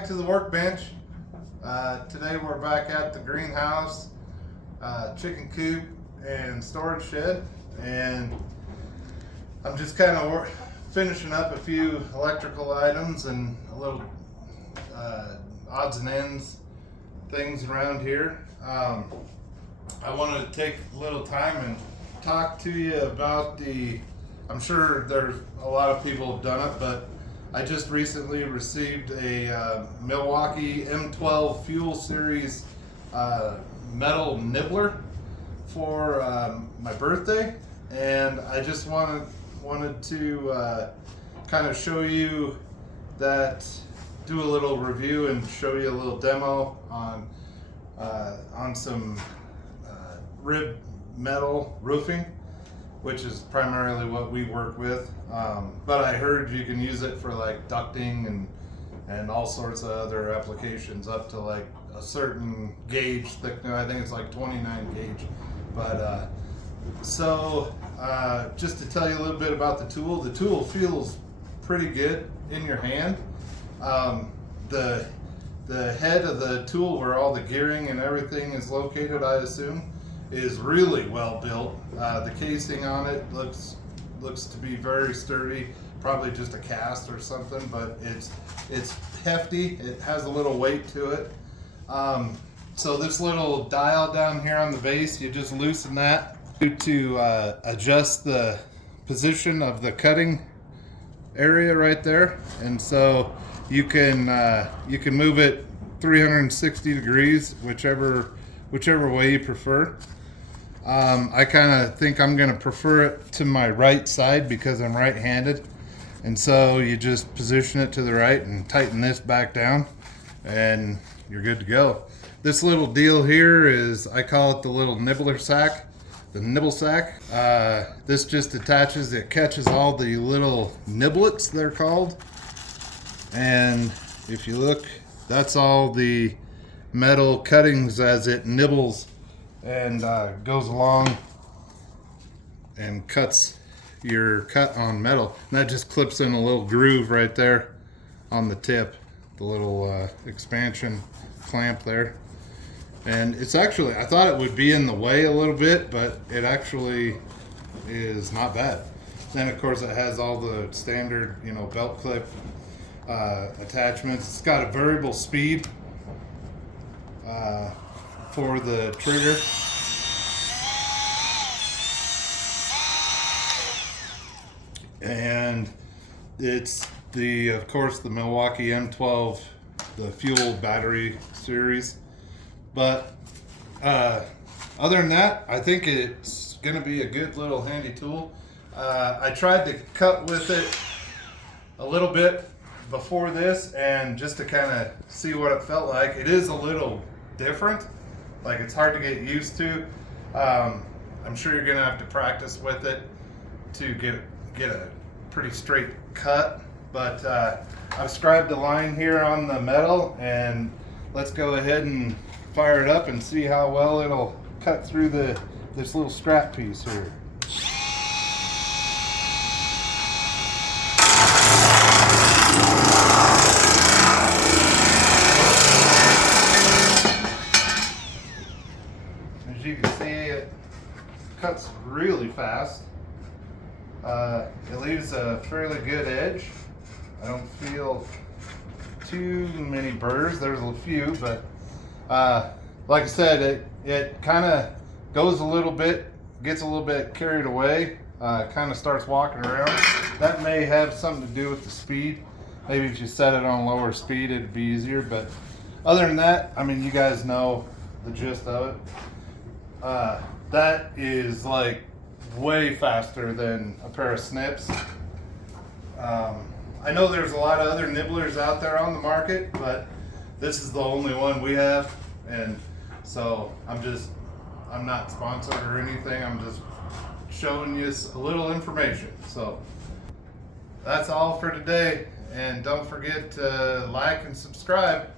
back to the workbench. Today we're back at the greenhouse, chicken coop and storage shed, and I'm just kind of finishing up a few electrical items and a little odds and ends things around here. I wanted to take a little time and talk to you about I'm sure there's a lot of people have done it, but I just recently received a Milwaukee M12 Fuel Series metal nibbler for my birthday, and I just wanted to kind of show you that, do a little review and show you a little demo on some rib metal roofing, which is primarily what we work with. But I heard you can use it for like ducting and all sorts of other applications up to like a certain gauge thickness. I think it's like 29 gauge. But so just to tell you a little bit about the tool feels pretty good in your hand. The head of the tool, where all the gearing and everything is located, I assume, is really well built. The casing on it looks to be very sturdy, probably just a cast or something, but it's hefty. It has a little weight to it. So this little dial down here on the base, you just loosen that to adjust the position of the cutting area right there, and so you can move it 360 degrees, whichever way you prefer. I kind of think I'm going to prefer it to my right side because I'm right-handed, and so you just position it to the right and tighten this back down and you're good to go. This little deal here is, I call it the little nibbler sack, the nibble sack. This just attaches, it catches all the little niblets, they're called, and if you look, that's all the metal cuttings as it nibbles and goes along and cuts your cut on metal. And that just clips in a little groove right there on the tip, the little expansion clamp there. And it's actually, I thought it would be in the way a little bit, but it actually is not bad. Then of course it has all the standard, belt clip attachments. It's got a variable speed for the trigger. And it's of course the Milwaukee M12, the fuel battery series. But other than that, I think it's going to be a good little handy tool. I tried to cut with it a little bit before this, and just to kind of see what it felt like. It is a little different, like it's hard to get used to. I'm sure you're gonna have to practice with it to get a pretty straight cut, but I've scribed a line here on the metal, and let's go ahead and fire it up and see how well it'll cut through this little strap piece here. As you can see, it cuts really fast. It leaves a fairly good edge. I don't feel too many burrs. There's a few, but like I said, it kind of goes a little bit, gets a little bit carried away, kind of starts walking around. That may have something to do with the speed. Maybe if you set it on lower speed, it'd be easier, but other than that, I mean, you guys know the gist of it. That is like way faster than a pair of snips. I know there's a lot of other nibblers out there on the market, but this is the only one we have, and so I'm not sponsored or anything. I'm just showing you a little information. So that's all for today, and don't forget to like and subscribe.